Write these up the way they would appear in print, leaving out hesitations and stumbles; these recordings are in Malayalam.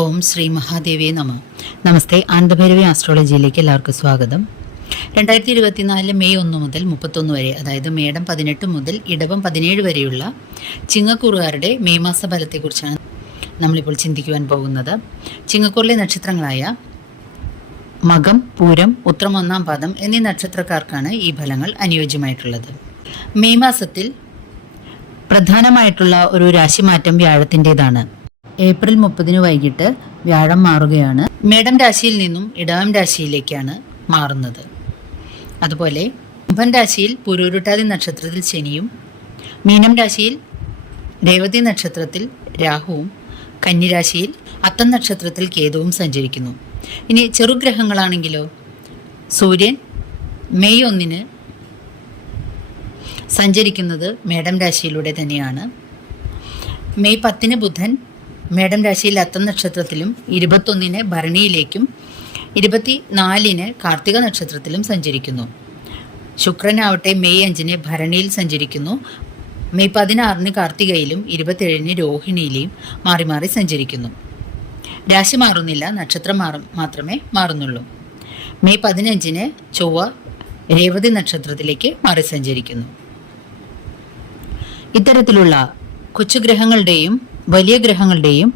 ഓം ശ്രീ മഹാദേവിയെ നമ. നമസ്തേ. ആനന്ദഭൈരവി ആസ്ട്രോളജിയിലേക്ക് എല്ലാവർക്കും സ്വാഗതം. 2024 മെയ് 1 മുതൽ 31 വരെ, അതായത് മേടം 18 മുതൽ ഇടവം 17 വരെയുള്ള ചിങ്ങക്കൂറുകാരുടെ മെയ് മാസ ഫലത്തെക്കുറിച്ചാണ് നമ്മളിപ്പോൾ ചിന്തിക്കുവാൻ പോകുന്നത്. ചിങ്ങക്കൂറിലെ നക്ഷത്രങ്ങളായ മകം, പൂരം, ഉത്രം 1-ാം പാദം എന്നീ നക്ഷത്രക്കാർക്കാണ് ഈ ഫലങ്ങൾ അനുയോജ്യമായിട്ടുള്ളത്. മെയ് മാസത്തിൽ പ്രധാനമായിട്ടുള്ള ഒരു രാശിമാറ്റം വ്യാഴത്തിൻ്റെതാണ്. ഏപ്രിൽ 30 വൈകിട്ട് വ്യാഴം മാറുകയാണ്. മേടം രാശിയിൽ നിന്നും ഇടവം രാശിയിലേക്കാണ് മാറുന്നത്. അതുപോലെ കുംഭൻ രാശിയിൽ പുരൂരുട്ടാതി നക്ഷത്രത്തിൽ ശനിയും, മീനം രാശിയിൽ രേവതി നക്ഷത്രത്തിൽ രാഹുവും, കന്നിരാശിയിൽ അത്തം നക്ഷത്രത്തിൽ കേതുവും സഞ്ചരിക്കുന്നു. ഇനി ചെറുഗ്രഹങ്ങളാണെങ്കിലോ, സൂര്യൻ മെയ് 1 സഞ്ചരിക്കുന്നത് മേടം രാശിയിലൂടെ തന്നെയാണ്. മെയ് 10 ബുധൻ മേടം രാശിയിൽ അത്തം നക്ഷത്രത്തിലും 21 ഭരണിയിലേക്കും 24 കാർത്തിക നക്ഷത്രത്തിലും സഞ്ചരിക്കുന്നു. ശുക്രനാവട്ടെ മെയ് 5 ഭരണിയിൽ സഞ്ചരിക്കുന്നു. മെയ് 16 കാർത്തികയിലും 27 രോഹിണിയിലെയും മാറി മാറി സഞ്ചരിക്കുന്നു. രാശി മാറുന്നില്ല, നക്ഷത്രം മാത്രമേ മാറുന്നുള്ളൂ. മെയ് 15 ചൊവ്വ രേവതി നക്ഷത്രത്തിലേക്ക് മാറി സഞ്ചരിക്കുന്നു. ഇത്തരത്തിലുള്ള കൊച്ചുഗ്രഹങ്ങളുടെയും വലിയ ഗ്രഹങ്ങളുടെയും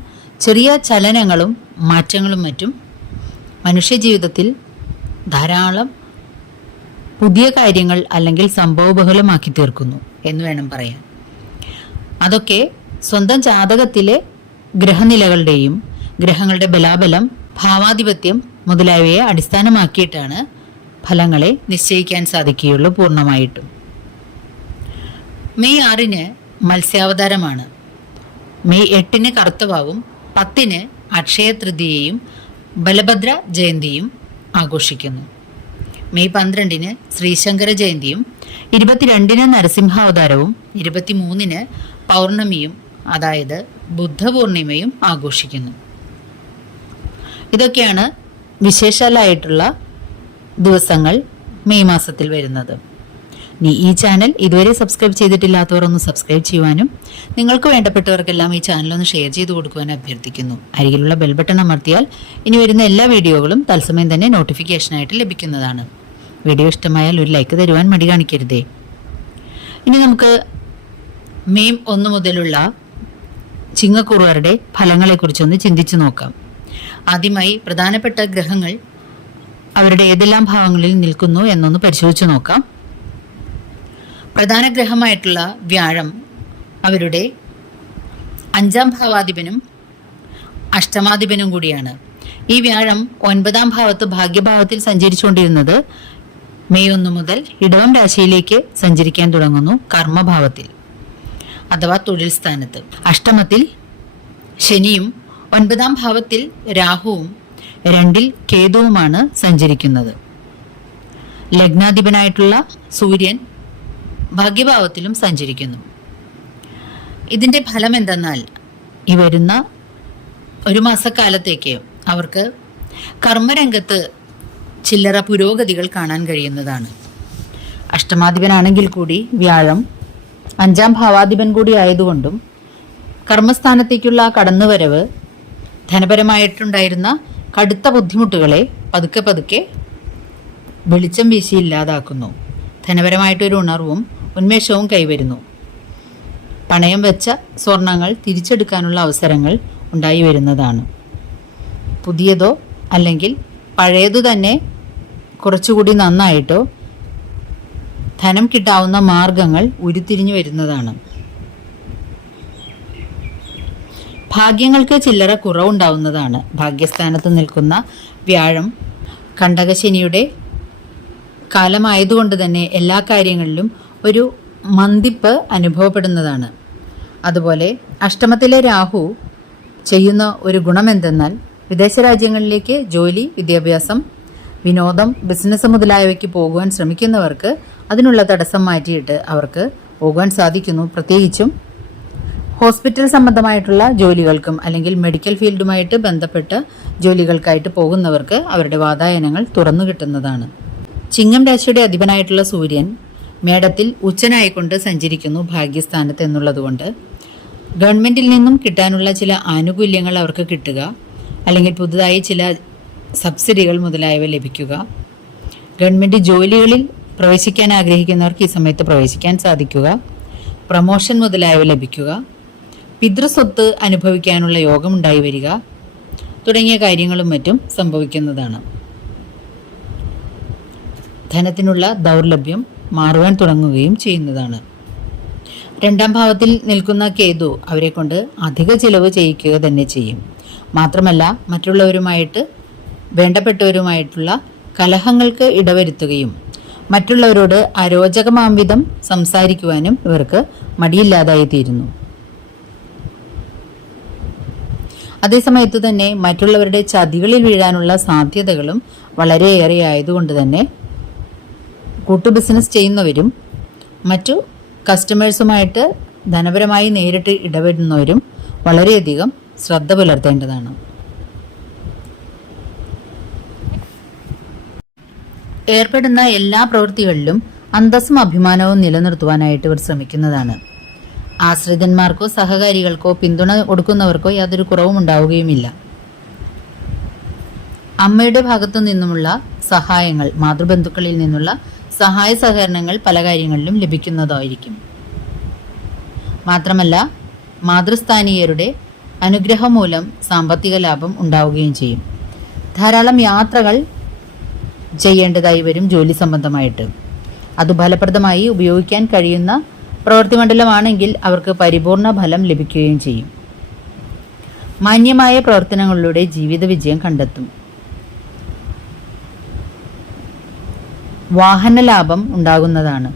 ചെറിയ ചലനങ്ങളും മാറ്റങ്ങളും മറ്റും മനുഷ്യജീവിതത്തിൽ ധാരാളം പുതിയ കാര്യങ്ങൾ അല്ലെങ്കിൽ സംഭവബഹുലമാക്കി തീർക്കുന്നു എന്ന് വേണം പറയാൻ. അതൊക്കെ സ്വന്തം ജാതകത്തിലെ ഗ്രഹനിലകളുടെയും ഗ്രഹങ്ങളുടെ ബലാബലം, ഭാവാധിപത്യം മുതലായവയെ അടിസ്ഥാനമാക്കിയിട്ടാണ് ഫലങ്ങളെ നിശ്ചയിക്കാൻ സാധിക്കുകയുള്ളൂ പൂർണ്ണമായിട്ടും. മെയ് 6 മത്സ്യാവതാരമാണ്. മെയ് 8 കറുത്തവാവും, 10 അക്ഷയ തൃതീയയും ബലഭദ്ര ജയന്തിയും ആഘോഷിക്കുന്നു. മെയ് 12 ശ്രീശങ്കര ജയന്തിയും, 22 നരസിംഹാവതാരവും, 23 പൗർണമിയും അതായത് ബുദ്ധപൂർണിമയും ആഘോഷിക്കുന്നു. ഇതൊക്കെയാണ് വിശേഷാലായിട്ടുള്ള ദിവസങ്ങൾ മെയ് മാസത്തിൽ വരുന്നത്. ഇനി ഈ ചാനൽ ഇതുവരെ സബ്സ്ക്രൈബ് ചെയ്തിട്ടില്ലാത്തവർ ഒന്ന് സബ്സ്ക്രൈബ് ചെയ്യുവാനും നിങ്ങൾക്ക് വേണ്ടപ്പെട്ടവർക്കെല്ലാം ഈ ചാനലൊന്ന് ഷെയർ ചെയ്ത് കൊടുക്കുവാൻ അഭ്യർത്ഥിക്കുന്നു. അരികിലുള്ള ബെൽ ബട്ടൺ അമർത്തിയാൽ ഇനി വരുന്ന എല്ലാ വീഡിയോകളും തത്സമയം തന്നെ നോട്ടിഫിക്കേഷനായിട്ട് ലഭിക്കുന്നതാണ്. വീഡിയോ ഇഷ്ടമായാൽ ഒരു ലൈക്ക് തരുവാൻ മടി കാണിക്കരുതേ. ഇനി നമുക്ക് മെയ് 1 മുതലുള്ള ചിങ്ങക്കൂറുകാരുടെ ഫലങ്ങളെക്കുറിച്ചൊന്ന് ചിന്തിച്ചു നോക്കാം. ആദ്യമായി പ്രധാനപ്പെട്ട ഗ്രഹങ്ങൾ അവരുടെ ഏതെല്ലാം ഭാവങ്ങളിൽ നിൽക്കുന്നു എന്നൊന്ന് പരിശോധിച്ചു നോക്കാം. പ്രധാന ഗ്രഹമായിട്ടുള്ള വ്യാഴം അവരുടെ 5-ാം ഭാവാധിപനും അഷ്ടമാധിപനും കൂടിയാണ്. ഈ വ്യാഴം 9-ാം ഭാവത്ത് ഭാഗ്യഭാവത്തിൽ സഞ്ചരിച്ചുകൊണ്ടിരുന്നത് മെയ് 1 മുതൽ ഇടവം രാശിയിലേക്ക് സഞ്ചരിക്കാൻ തുടങ്ങുന്നു. കർമ്മഭാവത്തിൽ അഥവാ തൊഴിൽ സ്ഥാനത്ത്. അഷ്ടമത്തിൽ ശനിയും 9-ാം ഭാവത്തിൽ രാഹുവും 2-ൽ കേതുവുമാണ് സഞ്ചരിക്കുന്നത്. ലഗ്നാധിപനായിട്ടുള്ള സൂര്യൻ ഭാഗ്യഭാവത്തിലും സഞ്ചരിക്കുന്നു. ഇതിൻ്റെ ഫലം എന്തെന്നാൽ ഈ വരുന്ന ഒരു മാസക്കാലത്തേക്ക് അവർക്ക് കർമ്മരംഗത്ത് ചില്ലറ പുരോഗതികൾ കാണാൻ കഴിയുന്നതാണ്. അഷ്ടമാധിപനാണെങ്കിൽ കൂടി വ്യാഴം 5-ാം ഭാവാധിപൻ കൂടി ആയതുകൊണ്ടും കർമ്മസ്ഥാനത്തേക്കുള്ള കടന്നുവരവ് ധനപരമായിട്ടുണ്ടായിരുന്ന കടുത്ത ബുദ്ധിമുട്ടുകളെ പതുക്കെ പതുക്കെ വെളിച്ചം വീശി ഇല്ലാതാക്കുന്നു. ധനപരമായിട്ടൊരു ഉണർവും ഉന്മേഷവും കൈവരുന്നു. പണയം വെച്ച സ്വർണങ്ങൾ തിരിച്ചെടുക്കാനുള്ള അവസരങ്ങൾ ഉണ്ടായി വരുന്നതാണ്. പുതിയതോ അല്ലെങ്കിൽ പഴയതു തന്നെ കുറച്ചുകൂടി നന്നായിട്ടോ ധനം കിട്ടാവുന്ന മാർഗങ്ങൾ ഉരുത്തിരിഞ്ഞു വരുന്നതാണ്. ഭാഗ്യങ്ങൾക്ക് ചില്ലറ കുറവുണ്ടാവുന്നതാണ്. ഭാഗ്യസ്ഥാനത്ത് നിൽക്കുന്ന വ്യാഴം കണ്ടകശനിയുടെ കാലമായതുകൊണ്ട് തന്നെ എല്ലാ കാര്യങ്ങളിലും ഒരു മന്ദിപ്പ് അനുഭവപ്പെടുന്നതാണ്. അതുപോലെ അഷ്ടമത്തിലെ രാഹു ചെയ്യുന്ന ഒരു ഗുണമെന്തെന്നാൽ വിദേശ രാജ്യങ്ങളിലേക്ക് ജോലി, വിദ്യാഭ്യാസം, വിനോദം, ബിസിനസ് മുതലായവയ്ക്ക് പോകുവാൻ ശ്രമിക്കുന്നവർക്ക് അതിനുള്ള തടസ്സം മാറ്റിയിട്ട് അവർക്ക് പോകുവാൻ സാധിക്കുന്നു. പ്രത്യേകിച്ചും ഹോസ്പിറ്റൽ സംബന്ധമായിട്ടുള്ള ജോലികൾക്കും അല്ലെങ്കിൽ മെഡിക്കൽ ഫീൽഡുമായിട്ട് ബന്ധപ്പെട്ട ജോലികൾക്കായിട്ട് പോകുന്നവർക്ക് അവരുടെ വാതായനങ്ങൾ തുറന്നു കിട്ടുന്നതാണ്. ചിങ്ങം രാശിയുടെ അധിപനായിട്ടുള്ള സൂര്യൻ മേടത്തിൽ ഉച്ചനായിക്കൊണ്ട് സഞ്ചരിക്കുന്നു ഭാഗ്യസ്ഥാനത്ത് എന്നുള്ളതുകൊണ്ട് ഗവൺമെൻറ്റിൽ നിന്നും കിട്ടാനുള്ള ചില ആനുകൂല്യങ്ങൾ അവർക്ക് കിട്ടുക, അല്ലെങ്കിൽ പുതുതായി ചില സബ്സിഡികൾ മുതലായവ ലഭിക്കുക, ഗവൺമെൻറ് ജോലികളിൽ പ്രവേശിക്കാൻ ആഗ്രഹിക്കുന്നവർക്ക് ഈ സമയത്ത് പ്രവേശിക്കാൻ സാധിക്കുക, പ്രമോഷൻ മുതലായവ ലഭിക്കുക, പിതൃസ്വത്ത് അനുഭവിക്കാനുള്ള യോഗമുണ്ടായി വരിക തുടങ്ങിയ കാര്യങ്ങളും മറ്റും സംഭവിക്കുന്നതാണ്. ധനത്തിനുള്ള ദൗർലഭ്യം മാറുവാൻ തുടങ്ങുകയും ചെയ്യുന്നതാണ്. 2ാം ഭാവത്തിൽ നിൽക്കുന്ന കേതു അവരെ കൊണ്ട് അധിക ചിലവ് ചെയ്യിക്കുക തന്നെ ചെയ്യും. മാത്രമല്ല മറ്റുള്ളവരുമായിട്ട് വേണ്ടപ്പെട്ടവരുമായിട്ടുള്ള കലഹങ്ങൾക്ക് ഇടവരുത്തുകയും മറ്റുള്ളവരോട് അരോചകമാംവിധം സംസാരിക്കുവാനും ഇവർക്ക് മടിയില്ലാതായി തീരുന്നു. അതേസമയത്ത് തന്നെ മറ്റുള്ളവരുടെ ചതികളിൽ വീഴാനുള്ള സാധ്യതകളും വളരെയേറെ ആയതുകൊണ്ട് തന്നെ കൂട്ടു ബിസിനസ് ചെയ്യുന്നവരും മറ്റു കസ്റ്റമേഴ്സുമായിട്ട് ധനപരമായി നേരിട്ട് ഇടപെടുന്നവരും വളരെയധികം ശ്രദ്ധ പുലർത്തേണ്ടതാണ്. ഏർപ്പെടുന്ന എല്ലാ പ്രവൃത്തികളിലും അന്തസ്സും അഭിമാനവും നിലനിർത്തുവാനായിട്ട് ഇവർ ശ്രമിക്കുന്നതാണ്. ആശ്രിതന്മാർക്കോ സഹകാരികൾക്കോ പിന്തുണ കൊടുക്കുന്നവർക്കോ യാതൊരു കുറവും ഉണ്ടാവുകയുമില്ല. അമ്മയുടെ ഭാഗത്തു നിന്നുമുള്ള സഹായങ്ങൾ, മാതൃബന്ധുക്കളിൽ നിന്നുള്ള സഹായ സഹകരണങ്ങൾ പല കാര്യങ്ങളിലും ലഭിക്കുന്നതായിരിക്കും. മാത്രമല്ല മാതൃസ്ഥാനീയരുടെ അനുഗ്രഹം മൂലം സാമ്പത്തിക ലാഭം ഉണ്ടാവുകയും ചെയ്യും. ധാരാളം യാത്രകൾ ചെയ്യേണ്ടതായി വരും ജോലി സംബന്ധമായിട്ട്. അത് ഫലപ്രദമായി ഉപയോഗിക്കാൻ കഴിയുന്ന പ്രവൃത്തി മണ്ഡലമാണെങ്കിൽ അവർക്ക് പരിപൂർണ ഫലം ലഭിക്കുകയും ചെയ്യും. മാന്യമായ പ്രവർത്തനങ്ങളിലൂടെ ജീവിത വിജയം കണ്ടെത്തും. വാഹന ലാഭം ഉണ്ടാകുന്നതാണ്.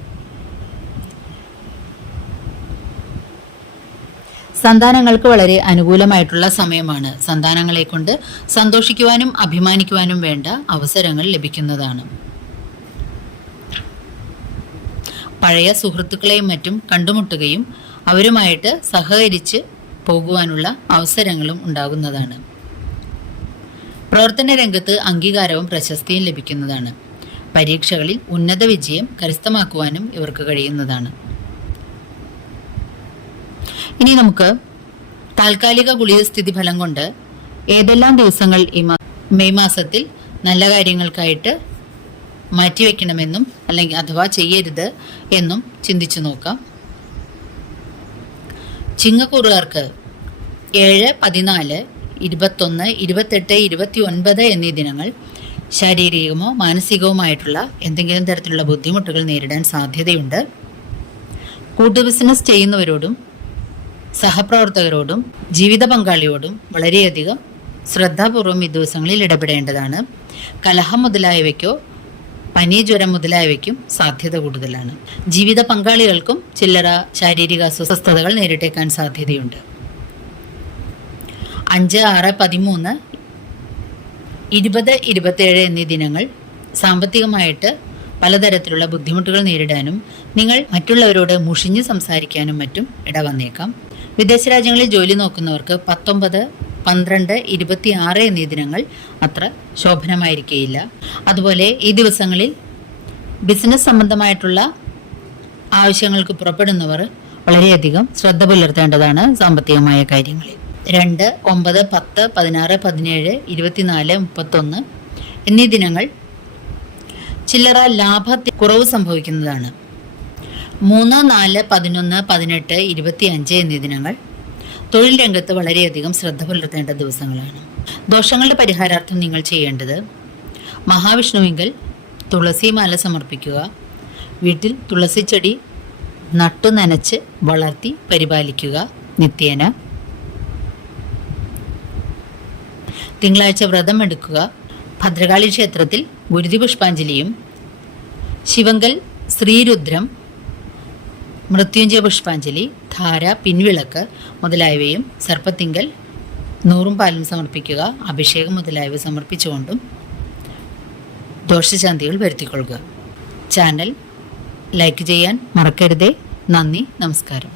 സന്താനങ്ങൾക്ക് വളരെ അനുകൂലമായിട്ടുള്ള സമയമാണ്. സന്താനങ്ങളെ കൊണ്ട് സന്തോഷിക്കുവാനും അഭിമാനിക്കുവാനും വേണ്ട അവസരങ്ങൾ ലഭിക്കുന്നതാണ്. പഴയ സുഹൃത്തുക്കളെയും മറ്റും കണ്ടുമുട്ടുകയും അവരുമായിട്ട് സഹകരിച്ച് പോകുവാനുള്ള അവസരങ്ങളും ഉണ്ടാകുന്നതാണ്. പ്രവർത്തന രംഗത്ത് അംഗീകാരവും പ്രശസ്തിയും ലഭിക്കുന്നതാണ്. പരീക്ഷകളിൽ ഉന്നത വിജയം കരസ്ഥമാക്കുവാനും ഇവർക്ക് കഴിയുന്നതാണ്. ഇനി നമുക്ക് താൽക്കാലിക ഗുളിക സ്ഥിതി ഫലം കൊണ്ട് ഏതെല്ലാം ദിവസങ്ങൾ ഈ മെയ് മാസത്തിൽ നല്ല കാര്യങ്ങൾക്കായിട്ട് മാറ്റിവെക്കണമെന്നും അല്ലെങ്കിൽ അഥവാ ചെയ്യരുത് എന്നും ചിന്തിച്ചു നോക്കാം. ചിങ്ങക്കൂറുകാർക്ക് 7, 14, 21, 28, 29 എന്നീ ദിനങ്ങൾ ശാരീരികമോ മാനസികവുമായിട്ടുള്ള എന്തെങ്കിലും തരത്തിലുള്ള ബുദ്ധിമുട്ടുകൾ നേരിടാൻ സാധ്യതയുണ്ട്. കൂട്ടു ബിസിനസ് ചെയ്യുന്നവരോടും സഹപ്രവർത്തകരോടും ജീവിത പങ്കാളിയോടും വളരെയധികം ശ്രദ്ധാപൂർവം ഈ ദിവസങ്ങളിൽ ഇടപെടേണ്ടതാണ്. കലഹം മുതലായവയ്ക്കോ പനി, ജ്വരം മുതലായവയ്ക്കും സാധ്യത കൂടുതലാണ്. ജീവിത പങ്കാളികൾക്കും ചില്ലറ ശാരീരിക അസ്വസ്ഥതകൾ നേരിട്ടേക്കാൻ സാധ്യതയുണ്ട്. 5, 6, 13, 20, 27 എന്നീ ദിനങ്ങൾ സാമ്പത്തികമായിട്ട് പലതരത്തിലുള്ള ബുദ്ധിമുട്ടുകൾ നേരിടാനും നിങ്ങൾ മറ്റുള്ളവരോട് മുഷിഞ്ഞ് സംസാരിക്കാനും മറ്റും ഇടവന്നേക്കാം. വിദേശ രാജ്യങ്ങളിൽ ജോലി നോക്കുന്നവർക്ക് 19, 12, 26 എന്നീ ദിനങ്ങൾ അത്ര ശോഭനമായിരിക്കുകയില്ല. അതുപോലെ ഈ ദിവസങ്ങളിൽ ബിസിനസ് സംബന്ധമായിട്ടുള്ള ആവശ്യങ്ങൾക്ക് പുറപ്പെടുന്നവർ വളരെയധികം ശ്രദ്ധ പുലർത്തേണ്ടതാണ് സാമ്പത്തികമായ കാര്യങ്ങളിൽ. 2, 9, 10, 16, 17, 24, 31 എന്നീ ദിനങ്ങൾ ചില്ലറ ലാഭത്തിൽ കുറവ് സംഭവിക്കുന്നതാണ്. 3, 4, 11, 18, 25 എന്നീ ദിനങ്ങൾ തൊഴിൽ രംഗത്ത് വളരെയധികം ശ്രദ്ധ പുലർത്തേണ്ട ദിവസങ്ങളാണ്. ദോഷങ്ങളുടെ പരിഹാരാർത്ഥം നിങ്ങൾ ചെയ്യേണ്ടത് മഹാവിഷ്ണുവിങ്കൽ തുളസിമാല സമർപ്പിക്കുക. വീട്ടിൽ തുളസിച്ചെടി നട്ടു നനച്ച് വളർത്തി പരിപാലിക്കുക നിത്യേന. തിങ്കളാഴ്ച വ്രതം എടുക്കുക. ഭദ്രകാളി ക്ഷേത്രത്തിൽ ഗുരുതി പുഷ്പാഞ്ജലിയും ശിവങ്കൽ ശ്രീരുദ്രം മൃത്യുഞ്ജയ പുഷ്പാഞ്ജലി, ധാര, പിൻവിളക്ക് മുതലായവയും സർപ്പത്തിങ്കൽ 100 പാലും സമർപ്പിക്കുക. അഭിഷേകം മുതലായവ സമർപ്പിച്ചുകൊണ്ടും ദോഷശാന്തികൾ വരുത്തിക്കൊള്ളുക. ചാനൽ ലൈക്ക് ചെയ്യാൻ മറക്കരുതേ. നന്ദി, നമസ്കാരം.